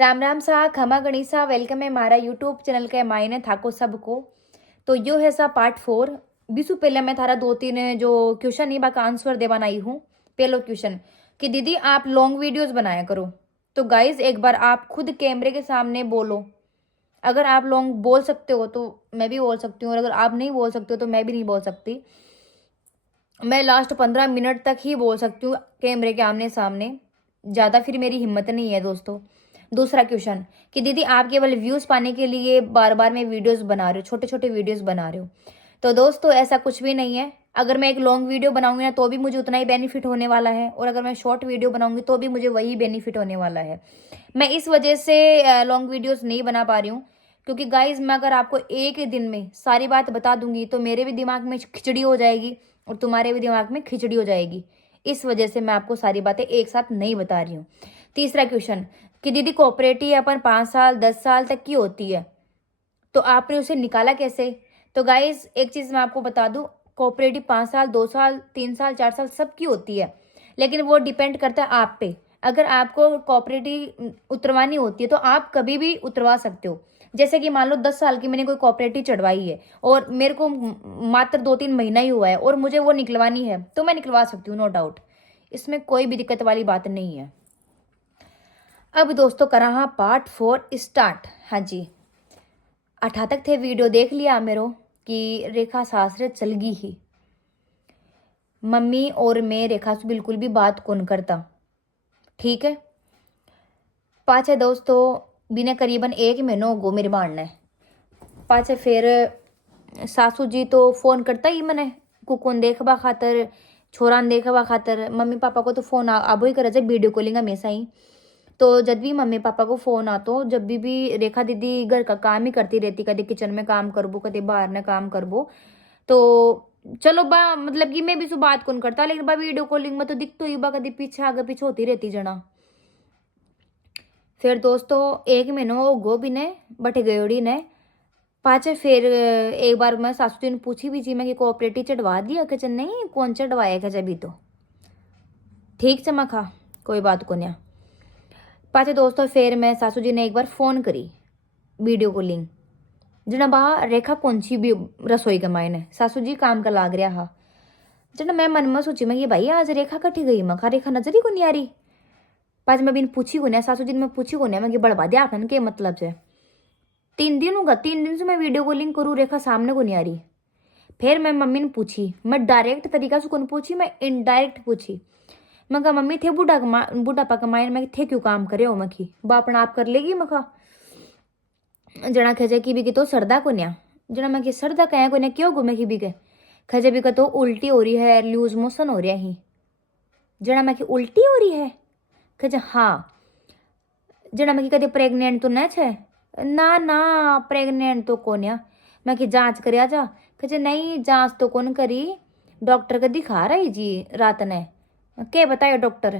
राम राम सा खमा गणिसा वेलकम है हमारा यूट्यूब चैनल के मायने थाको सबको। तो यो है सा पार्ट 4। बीसु पहले मैं थारा 2-3 जो क्वेश्चन ही बाका आंसर देवान आई हूँ। पहलो क्वेश्चन कि दीदी आप लॉन्ग वीडियोस बनाया करो। तो गाइज एक बार आप खुद कैमरे के सामने बोलो। अगर आप लॉन्ग बोल सकते हो तो मैं भी बोल सकती हूँ, और अगर आप नहीं बोल सकते हो तो मैं भी नहीं बोल सकती। मैं लास्ट 15 मिनट तक ही बोल सकती हूँ कैमरे के आमने सामने, ज़्यादा फिर मेरी हिम्मत नहीं है दोस्तों। दूसरा क्वेश्चन कि दीदी आप केवल व्यूज़ पाने के लिए बार बार में वीडियोस बना रहे हो, छोटे छोटे वीडियोस बना रहे हो। तो दोस्तों ऐसा कुछ भी नहीं है। अगर मैं एक लॉन्ग वीडियो बनाऊंगी ना तो भी मुझे उतना ही बेनिफिट होने वाला है, और अगर मैं शॉर्ट वीडियो बनाऊंगी तो भी मुझे वही बेनिफिट होने वाला है। मैं इस वजह से लॉन्ग वीडियोस नहीं बना पा रही हूँ, क्योंकि गाइज मैं अगर आपको एक ही दिन में सारी बात बता दूंगी तो मेरे भी दिमाग में खिचड़ी हो जाएगी और तुम्हारे भी दिमाग में खिचड़ी हो जाएगी। इस वजह से मैं आपको सारी बातें एक साथ नहीं बता रही हूँ। तीसरा क्वेश्चन कि दीदी कोऑपरेटिव अपन 5 साल 10 साल तक की होती है, तो आपने उसे निकाला कैसे? तो गाइज एक चीज़ मैं आपको बता दूं, कोऑपरेटिव 5 साल 2 साल 3 साल 4 साल सबकी होती है, लेकिन वो डिपेंड करता है आप पे। अगर आपको कोऑपरेटिव उतरवानी होती है तो आप कभी भी उतरवा सकते हो। जैसे कि मान लो 10 साल की मैंने कोई कोऑपरेटिव चढ़वाई है और मेरे को मात्र 2-3 महीना ही हुआ है और मुझे वो निकलवानी है, तो मैं निकलवा सकती हूँ, नो डाउट। इसमें कोई भी दिक्कत वाली बात नहीं है। अब दोस्तों करा हाँ पार्ट 4 स्टार्ट। हाँ जी, 8 तक थे वीडियो देख लिया मेरो कि रेखा सासरे चल गई ही। मम्मी और मैं रेखा से बिल्कुल भी बात कौन करता, ठीक है। पाछे दोस्तों बिना करीबन 1 महीना हो मेरे बाणने। पाछे फिर सासू जी तो फोन करता ही मैंने कुकुन देखबा खातर, छोरान देखबा खातर। मम्मी पापा को तो फोन आबो ही करे, वीडियो कॉलिंग हमेशा ही। तो जब भी मम्मी पापा को फोन आतो, जब भी रेखा दीदी घर का काम ही करती रहती, कभी किचन में काम करबो कभी बाहर ने काम करबो। तो चलो बा मतलब कि मैं भी सु बात कौन करता, लेकिन बा वीडियो कॉलिंग में तो दिखतो ही बा, कभी पीछे आगे पीछे होती रहती जना। फिर दोस्तों 1 महीना हो गो भी ने बटे गयोड़ी ने। पाचे फिर एक बार मैं सासू जी ने पूछी भी जी मैं कि कोऑपरेटिव चढ़वा दिया कि नहीं कौन चढ़वाया क्या जब तो ठीक चमका कोई बात को नहीं। पाचे दोस्तों फिर मैं सासू जी ने एक बार फोन करी वीडियो कॉलिंग, जना बा रेखा कौन सी भी रसोई के मायने सासू जी काम का लाग रहा हा। जना मैं मन में सोची मैं कि भाई आज रेखा कटी गई, मखा रेखा नजर ही को नहीं आ रही। पाच मैं बिन पूछी को नहीं, सासू जी ने मैं पूछी को नहीं, मैं कि बढ़वा दिया आपन के मतलब से 3 दिन होगा, 3 दिन से मैं वीडियो कॉलिंग करूँ रेखा सामने को नहीं आ रही। फिर मैं मम्मी ने पूछी, मैं डायरेक्ट तरीका से कौन पूछी, मैं इनडायरेक्ट पूछी। मैं कहा मम्मी थे बुढ़ापा कमाए, मैं थे क्यों काम करे हो मखी बापन आप कर लेगी मखा। जना खजे की भी तो सरदा को न्या, जना मैं कि सरदा कहे को न्या क्यों घूमे की भी के खजे भी का तो उल्टी हो रही है, लूज मोशन हो रहा ही। जना मैं कि उल्टी हो रही है, खजे हाँ। जना मैं कि कदे प्रेग्नेंट तो न छे, ना ना प्रेग्नेंट तो कोन्या। मैं कि जांच कर जा, कहे नहीं जांच तो कौन करी, डॉक्टर का दिखा रही जी रात ने। के बतायो डॉक्टर?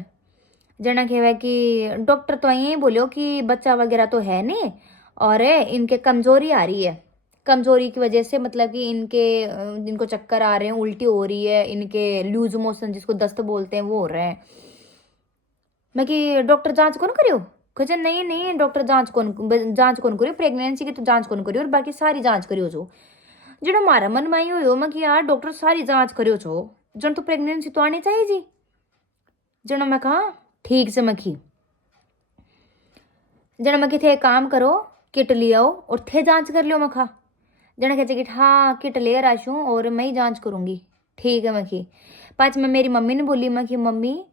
जना कहवा कि डॉक्टर तो यही बोलो कि बच्चा वगैरह तो है नहीं, और इनके कमजोरी आ रही है, कमजोरी की वजह से मतलब कि इनको चक्कर आ रहे हैं, उल्टी हो रही है, इनके लूज मोशन जिसको दस्त बोलते हैं वो हो रहे हैं। मैं कि डॉक्टर जांच कौन करियो? कहे नहीं नहीं डॉक्टर जांच कौन करियो, प्रेगनेंसी की तो जांच कौन करियो और बाकी सारी जांच करियो जो। जो मारा मन में ही हो मैं कि यार डॉक्टर सारी जांच करियो छो, जन तो प्रेगनेंसी तो आनी चाहिए जी। जनो मैं कहा ठीक से मखी। जनो मैं कि थे काम करो किट ले आओ और थे जांच कर लियो मखा। जना कहते कि हाँ किट ले राशू और मैं ही जांच करूंगी, ठीक है मखी। पाँच में मेरी मम्मी ने बोली मैं कि मम्मी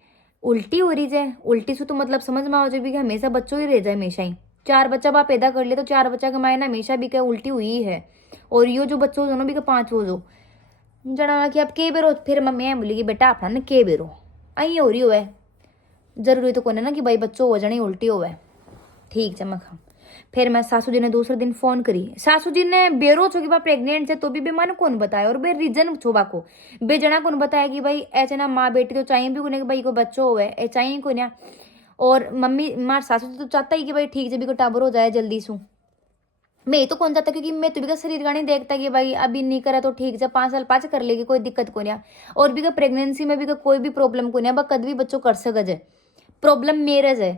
उल्टी हो रही जाए, उल्टी से तो मतलब समझ में आ जाए कि हमेशा बच्चों ही रह जाए, हमेशा ही 4 बच्चा बा पैदा कर ले तो 4 बच्चा के मायना हमेशा भी क्या उल्टी हुई ही है, और यो जो बच्चों दोनों भी का 5 हो जो। जना मैं कि अब के बेरो, फिर मम्मी बोली कि बेटा अपना ना के बेरो आई हो रही हो है, जरूरी तो कोने ना कि भाई बच्चों हो जाने उल्टी हो है, ठीक चमक। फिर मैं सासू जी ने दूसरे दिन फोन करी, सासू जी ने बेरो छो कि बा प्रेग्नेंट है तो भी मन कौन बताया और बे रीजन छो बाको बे जना कौन बताया कि भाई ऐसे ना माँ बेटी तो चाहिए भी कोने कि भाई को बच्चो हो ए चाहिए को ना। और मम्मी मार सासू जी तो चाहता ही कि भाई ठीक जब भी को टाबर हो जाए जल्दी सू। मैं तो कौन चाहता क्योंकि मैं तो भी का शरीर का नहीं देखता कि भाई अभी नहीं करा तो ठीक जब 5 साल पाँच कर लेगी कोई दिक्कत को नहीं। और भी का प्रेगनेंसी में भी का कोई भी प्रॉब्लम को नहीं, कद भी बच्चों कर सके। प्रॉब्लम मेरे है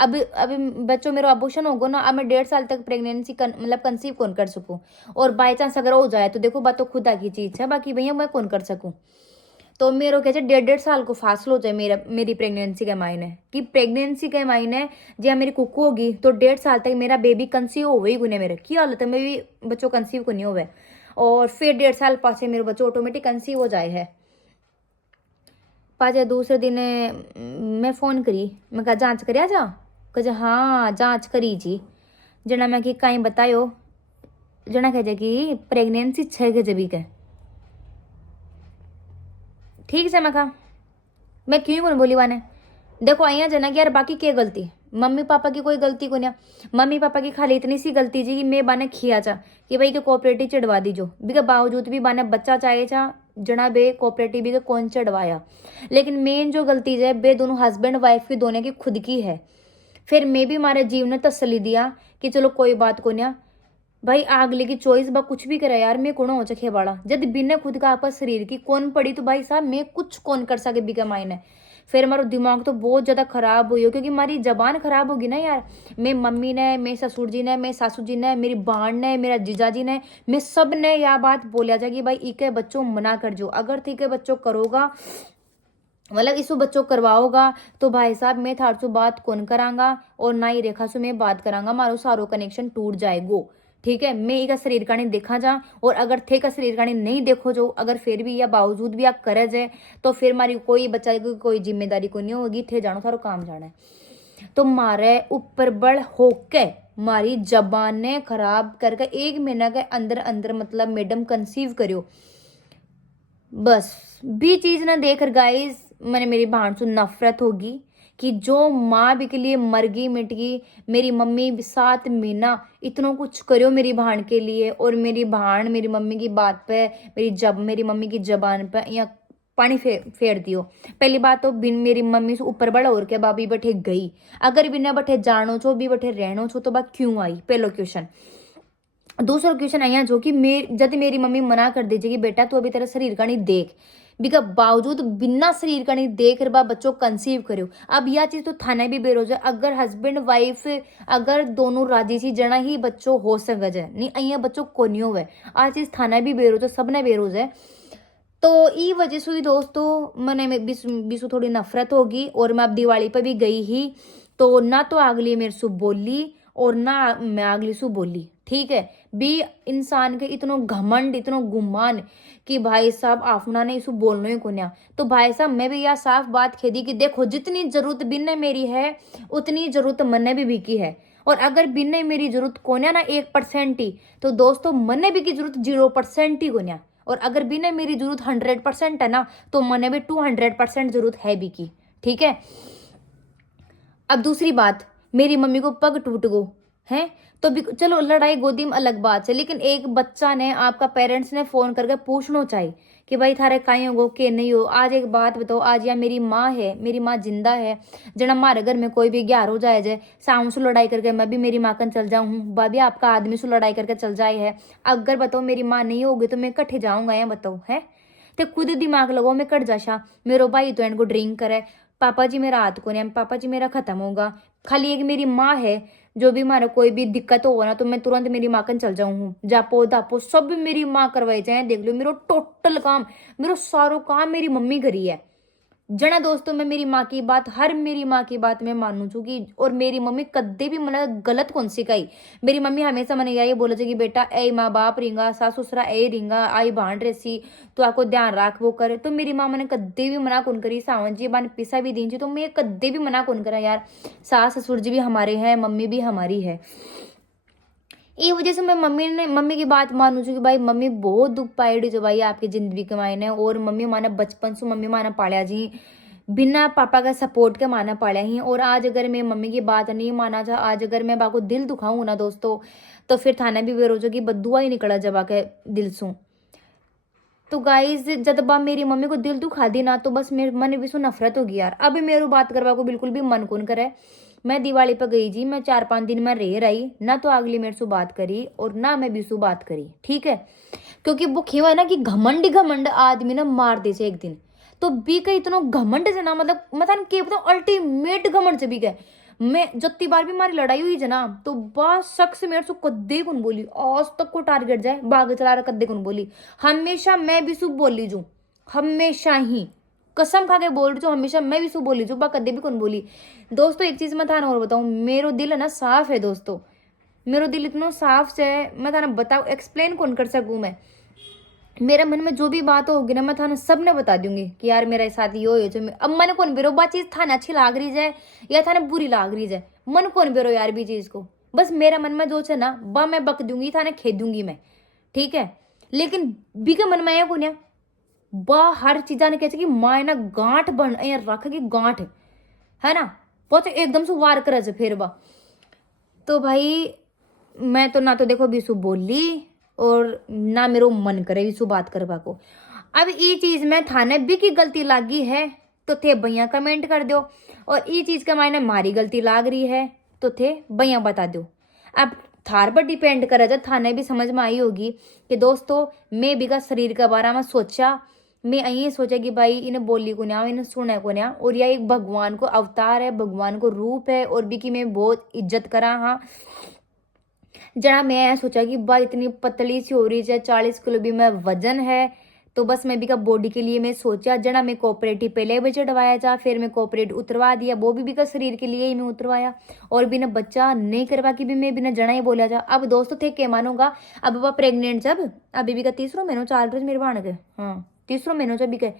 अभी बच्चों मेरा अबॉर्शन होगा ना, अब मैं 1.5 साल तक प्रेगनेंसी मतलब कंसीव कौन कर सकूँ। और बाई चांस अगर हो जाए तो देखो बात तो खुदा की चीज़ है, बाकी भैया मैं कौन कर सकूँ। तो मेरे कहे 1.5 साल को फासलो हो जाए मेरी प्रेगनेंसी के मायने, कि प्रेगनेंसी के मायने जब मेरी कुकू होगी तो 1.5 साल तक मेरा बेबी कंसीव हो ही गुने मेरे की हालत है, मैं भी बच्चों कंसीव को नहीं होवे। और फिर 1.5 साल पाछे मेरे बच्चों ऑटोमेटिक कंसीव हो जाए है। पाछे दूसरे दिन मैं फ़ोन करी, मैं कहा जांच करिया जा, कहे हाँ जांच करी जी। जना मैं कि कहीं बतायो, जना कहे कि प्रेगनेंसी 6 के जबी के। ठीक है मैं कहा मैं क्यों कौन बोली वाने। देखो अइया जना कि यार बाकी क्या गलती, मम्मी पापा की कोई गलती को नहीं। मम्मी पापा की खाली इतनी सी गलती जी कि मैं बाने खिया चा कि भाई के कोऑपरेटिव चढ़वा दीजो, बी के बावजूद भी बाने बच्चा चाहे चा जना बे कोऑपरेटिव भी के कौन चढ़वाया। लेकिन मेन जो गलती है बे दोनों हस्बैंड वाइफ की दोनों की खुद की है। फिर मैं भी हमारे जीव ने तसली दिया कि चलो कोई बात को नहीं भाई, अगले की चॉइस बा कुछ भी करे यार, मैं कौन हो चखे वाला जब बिना खुद का आपस शरीर की कौन पड़ी तो भाई साहब मैं कुछ कौन कर सके बिका मायने। फिर हमारा दिमाग तो बहुत ज्यादा खराब हुई हो, क्योंकि हमारी जबान खराब होगी ना यार। मैं मम्मी ने, मैं ससुर जी ने, मैं सासू जी ने, मेरी बाण ने, मेरा जीजा जी ने, मैं सब ने यह बात बोलिया जाए कि भाई इके बच्चों मना कर जो, अगर ठीक है बच्चों करोगा मतलब इसो बच्चों करवाओगा तो भाई साहब मैं थार सु बात कौन करांगा और ना ही रेखा सु मैं बात करांगा, मारो सारो कनेक्शन टूट जाएगो। ठीक है, मैं इका शरीर का नहीं देखा जा, और अगर थे का शरीर का नहीं देखो जो, अगर फिर भी या बावजूद भी आप करे जाए तो फिर मारी कोई बच्चा की कोई जिम्मेदारी को नहीं होगी, थे जानो सारो काम जाना है। तो मारे ऊपर बड़ होके मारी जबान ने खराब करके 1 महीना के अंदर अंदर मतलब मैडम कंसीव करियो। बस भी चीज ना देखकर गाइस मैंने मेरी बहन से नफरत होगी कि जो माँ भी के लिए मर गई मिट गई, मेरी मम्मी भी 7 महीना इतना कुछ करो मेरी बहन के लिए, और मेरी बहन मेरी मम्मी की बात पे मेरी मम्मी की जबान पे या पानी फेर दियो। पहली बात तो बिन मेरी मम्मी से ऊपर बड़ा और के बाबी बैठे गई, अगर बिना बैठे जानो छो भी बैठे रहनो छो तो बात क्यों आई, पहलो क्वेश्चन। दूसरा क्वेश्चन आया जो कि जब मेरी मम्मी मना कर दीजिए कि बेटा तू अभी तेरा शरीर का नहीं देख, बिका बावजूद बिना शरीर का नहीं देख रहा बच्चों कंसीव करो। अब यह चीज तो थाना भी बेरोज है, अगर हस्बैंड वाइफ अगर दोनों राजी सी जना ही बच्चों हो सकज है, नहीं अइया बच्चों को नहीं हो आ चीज थाना भी बेरोज है, सबने बेरोज है। तो ई वजह से ही दोस्तों मैंने बिसु थोड़ी नफरत होगी, और मैं अब दिवाली पर भी गई ही तो ना तो अगली मेरे से बोली और ना मैं अगली से बोली। ठीक है, भी इंसान के इतनो घमंड इतनो गुमान कि भाई साहब आपना ने इसको बोलना ही को नहीं। तो भाई साहब मैं भी यह साफ बात खेदी कि देखो जितनी जरूरत बिन्ने मेरी है उतनी जरूरत मन्ने भी की है, और अगर बिन्ने मेरी जरूरत कोन्या ना 1% ही तो दोस्तों मन्ने भी की जरूरत 0% ही कोन्या, और अगर बिना मेरी जरूरत 100% है ना तो मने भी 200% जरूरत है भी की। ठीक है, अब दूसरी बात, मेरी मम्मी को पग टूट गो है तो भी चलो लड़ाई गोदी में अलग बात है, लेकिन एक बच्चा ने आपका पेरेंट्स ने फोन करके पूछना चाहिए कि भाई थारे काई हो के नहीं हो। आज एक बात बताओ, आज या मेरी माँ है, मेरी माँ जिंदा है, जना हमारे घर में कोई भी 11 हो जाए जाए शाम से लड़ाई करके मैं भी मेरी माँ कन चल जाऊँ, भाभी आपका आदमी से लड़ाई करके चल जाए है, अगर बताओ मेरी माँ नहीं होगी तो मैं कट्ठे जाऊंगा या बताओ है। तो खुद दिमाग लगाओ मैं कट जाशा, मेरो भाई तो इनको ड्रिंक करे, पापा जी मेरा हाथ को नहीं, पापा जी मेरा खत्म होगा, खाली एक मेरी माँ है जो भी हमारा कोई भी दिक्कत हो ना तो मैं तुरंत मेरी माँ कन चल जाऊँ, जापो दापो सब भी मेरी माँ करवाई जाए। देख लो मेरो टोटल काम मेरो सारो काम मेरी मम्मी करी है जना। दोस्तों मैं मेरी माँ की बात हर मेरी माँ की बात मैं मानू छू कि, और मेरी मम्मी कदे भी मैंने गलत कौन सिखाई। मेरी मम्मी हमेशा मैंने यही बोला कि बेटा ए माँ बाप रिंगा सास ससुरा ए रिंगा आई भांड रेसी तो आपको ध्यान राख वो करे। तो मेरी माँ मैंने कदे भी मना कौन करी, सावन जी बान पिसा भी दी तो मैं कदे भी मना कौन करा यार, सास ससुर जी भी हमारे हैं मम्मी भी हमारी है। ये वजह से मैं मम्मी की बात मानू छू कि भाई मम्मी बहुत दुख पाएड़ी जो भाई आपकी जिंदगी के मायने, और मम्मी माना बचपन से मम्मी माना पालिया जी बिना पापा का सपोर्ट के माना पालिया ही। और आज अगर मैं मम्मी की बात नहीं माना था, आज अगर मैं बाको दिल दुखाऊं ना दोस्तों तो फिर थाना भी बेरोजो की बदुआ ही निकला जब के दिल सू। तो गाइज जब बा मेरी मम्मी को दिल दुखा दी ना तो बस मेरे मन भी नफरत होगी यार, अभी मेरे बात करवा को बिल्कुल भी मन कौन करे। मैं दिवाली पर गई जी, मैं 4-5 दिन में रह रही ना, तो अगली मेरे से बात करी और ना मैं बीसू बात करी। ठीक है, क्योंकि वो क्यों है ना कि घमंड आदमी ना मार दे से एक दिन, तो बी का इतना घमंड से ना मतलब के बताऊं अल्टीमेट घमंड से भी गए मैं जितनी बार भी हमारी लड़ाई हुई जनाब, तो बस शख्स मेरे से कद्दे कौन बोली, आज तक को टारगेट जाए बाग चला रहा, कद्दे कौन बोली। हमेशा मैं भी सुबह बोली जू, हमेशा ही कसम खा के बोल रही हूँ, हमेशा मैं भी सुबह बोली जू, बा कद्दे भी कौन बोली। दोस्तों एक चीज मैं थाना और बताऊँ, मेरो दिल है ना साफ है दोस्तों, मेरो दिल इतना साफ से है, मैं थाना बताऊँ एक्सप्लेन कौन कर सकूँ मैं। मेरे मन में जो भी बात होगी ना, मैं थाने सब ने बता दूंगी कि यार मेरे साथ यो जो अब मन कौन बेरो बा चीज थाने अच्छी लाग रही जाए या थाने बुरी लाग रही जाए, मन कौन बेरो यार भी चीज को, बस मेरा मन में जो है ना बा मैं बक दूंगी, थाने खेद दूंगी मैं, ठीक है। लेकिन बी के मन में आया कौन बा हर चीजा ने कहे कि माँ ना गांठ बन रख की गांठ है ना, बहुत एकदम से वार करे फिर बा। तो भाई मैं तो ना तो देखो बीसू बोली और ना मेरो मन करे बीसू बात करवा को। अब ये चीज में थाने भी की गलती लागी है तो थे भैया कमेंट कर दो, और ये चीज का मायने मारी गलती लाग रही है तो थे भैया बता दो। अब थार पर डिपेंड करे, जब थाने भी समझ में आई होगी कि दोस्तों मैं भी का शरीर के बारे में सोचा, मैं यही सोचा कि भाई इन्हें बोली को ना इन्हें सुने को ना, और यह एक भगवान को अवतार है, भगवान को रूप है, और भी की मैं बहुत इज्जत करा। हाँ जना मैं सोचा कि बा इतनी पतली सी हो रही है, 40 किलो भी मैं वजन है, तो बस मैं भी का बॉडी के लिए मैं सोचा जना मैं कोऑपरेटिव पहले भी चढ़वाया जा, फिर मैं कोऑपरेट उतरवा दिया, वो भी का शरीर के लिए ही मैं उतरवाया, और बिना बच्चा नहीं करवा के भी मैं बिना जना ही बोला जा। अब दोस्तों थे के मानूंगा, अब वह प्रेग्नेंट जब अभी भी का तीसरा महीनों चाल रहे मेरे बाण के, हाँ तीसरा महीनों जब भी के,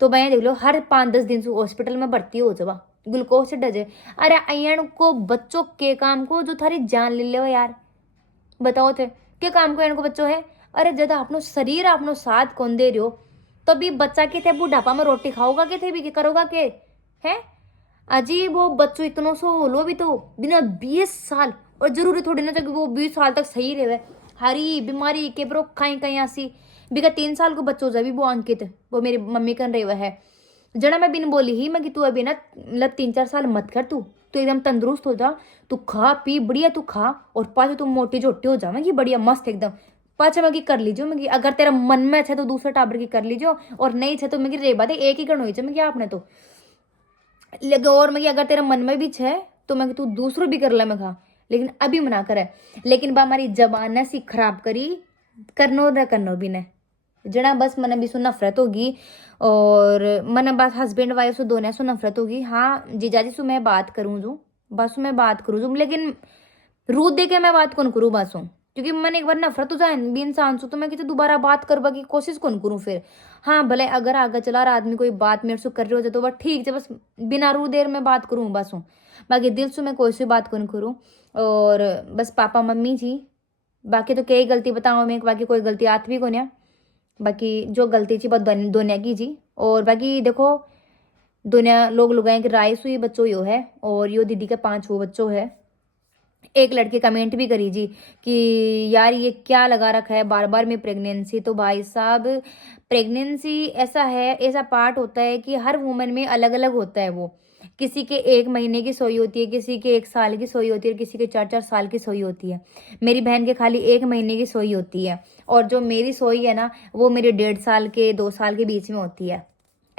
तो मैं देख लो हर 5-10 दिन से हॉस्पिटल में भर्ती हो जावा, ग्लूकोज से डजे। अरे अयन को बच्चों के काम को जो थारी जान ले लो यार, बताओ थे क्या काम को इनको बच्चों है। अरे जब अपनो शरीर अपनो साथ कौन दे रहे हो, तो भी बच्चा के थे बुढ़ापा में रोटी खाओगा के थे भी के करोगा के है। अजीब वो बच्चों इतनो सो लो भी तो बिना 20 साल, और जरूरी थोड़ी ना कि वो 20 साल तक सही रहे, हरी बीमारी के ब्रो कहीं कहीं ऐसी बिका 3 साल को बच्चों जब भी वो अंकित वो मेरी मम्मी कर रहे हुए है। जड़ा मैं बिन बोली ही मैं कि तू अभी ना मतलब 3-4 साल मत कर, तू एकदम तंदुरुस्त हो जा, तू खा पी बढ़िया, तू खा और पाछे तू मोटी झोटी हो जाएगी बढ़िया मस्त एकदम। पाछे मैं कर लीजियो मैं अगर तेरा मन में है तो दूसरा टाबर की कर लीजियो, और नहीं है तो मैं रे बात है एक ही करना हुई मैं आपने तो लगे, और मैं अगर तेरा मन में भी है तो मैं तू दूसरों भी कर ले मैं खा, लेकिन अभी मना करे। लेकिन बा हमारी जबान सी खराब करी करनो न करनो भी ने जना बस मन भी सु नफरत होगी, और मन बस हस्बैंड वाइफ से दोनों से नफरत होगी। हाँ जीजाजी सु मैं बात करूँ जो बस मैं बात करूँ जो, लेकिन रूद दे के मैं बात कौन करूँ बसू, क्योंकि मन एक बार नफरत हो जाए भी इंसान से तो मैं किसी दोबारा बात करवा की कोशिश कौन करूँ फिर। हाँ भले अगर आगे चला रहा आदमी कोई बात मेरे से कर रहे हो जाए तो वह ठीक है, बस बिना रू देर में बात करूँ बस हूँ, बाकी दिल से मैं कोई सी बात कौन करूँ। और बस पापा मम्मी जी बाकी तो कई गलती बताऊँ मैं, बाकी कोई गलती आती भी कौन, बाकी जो गलती थी बस दुनिया की जी। और बाकी देखो दुनिया लोग लगाए कि राइस हुई बच्चों यो है, और यो दीदी का 5 वो बच्चों है। एक लड़के कमेंट भी करी जी कि यार ये क्या लगा रखा है बार बार में प्रेगनेंसी, तो भाई साहब प्रेगनेंसी ऐसा है, ऐसा पार्ट होता है कि हर वुमेन में अलग अलग होता है वो, किसी के 1 महीने की सोई होती है, किसी के 1 साल की सोई होती है, किसी के 4-4 साल की सोई होती है। मेरी बहन के खाली 1 महीने की सोई होती है, और जो मेरी सोई है ना वो मेरे 1.5 साल के 2 साल के बीच में होती है।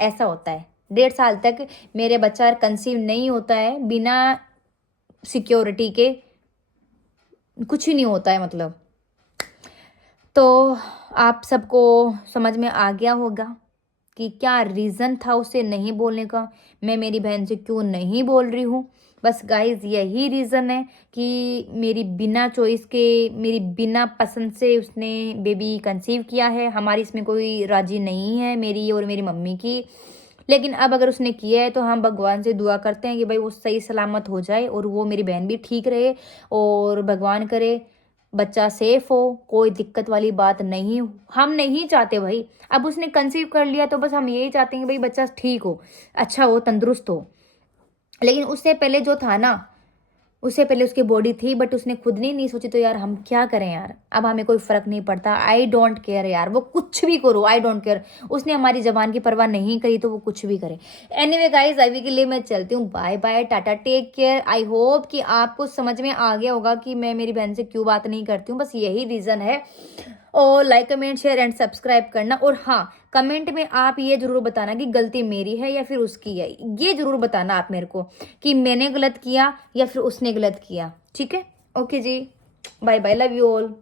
ऐसा होता है 1.5 साल तक मेरे बच्चा कंसीव नहीं होता है, बिना सिक्योरिटी के कुछ ही नहीं होता है मतलब। तो आप सबको समझ में आ गया होगा कि क्या रीज़न था उसे नहीं बोलने का, मैं मेरी बहन से क्यों नहीं बोल रही हूँ। बस गाइज यही रीज़न है कि मेरी बिना चॉइस के, मेरी बिना पसंद से उसने बेबी कंसीव किया है। हमारी इसमें कोई राजी नहीं है, मेरी और मेरी मम्मी की। लेकिन अब अगर उसने किया है तो हम भगवान से दुआ करते हैं कि भाई वो सही सलामत हो जाए और वो मेरी बहन भी ठीक रहे, और भगवान करे बच्चा सेफ हो, कोई दिक्कत वाली बात नहीं। हम नहीं चाहते भाई, अब उसने कंसीव कर लिया तो बस हम यही चाहते हैं कि भाई बच्चा ठीक हो, अच्छा हो, तंदुरुस्त हो। लेकिन उससे पहले जो था ना, उससे पहले उसकी बॉडी थी बट उसने खुद नहीं सोची, तो यार हम क्या करें यार, अब हमें कोई फर्क नहीं पड़ता। आई डोंट केयर यार, वो कुछ भी करो, आई डोंट केयर। उसने हमारी जबान की परवाह नहीं करी तो वो कुछ भी करे। एनीवे गाइज अभी के लिए मैं चलती हूँ, bye bye, tata, take care. I hope कि आपको समझ में आ गया होगा कि मैं मेरी बहन से क्यों बात नहीं करती हूँ, बस यही रीज़न है। और like comment share and subscribe करना। और हाँ, कमेंट में आप ये जरूर बताना कि गलती मेरी है या फिर उसकी है। ये जरूर बताना आप मेरे को कि मैंने गलत किया या फिर उसने गलत किया। ठीक है, ओके जी, bye bye, love you all.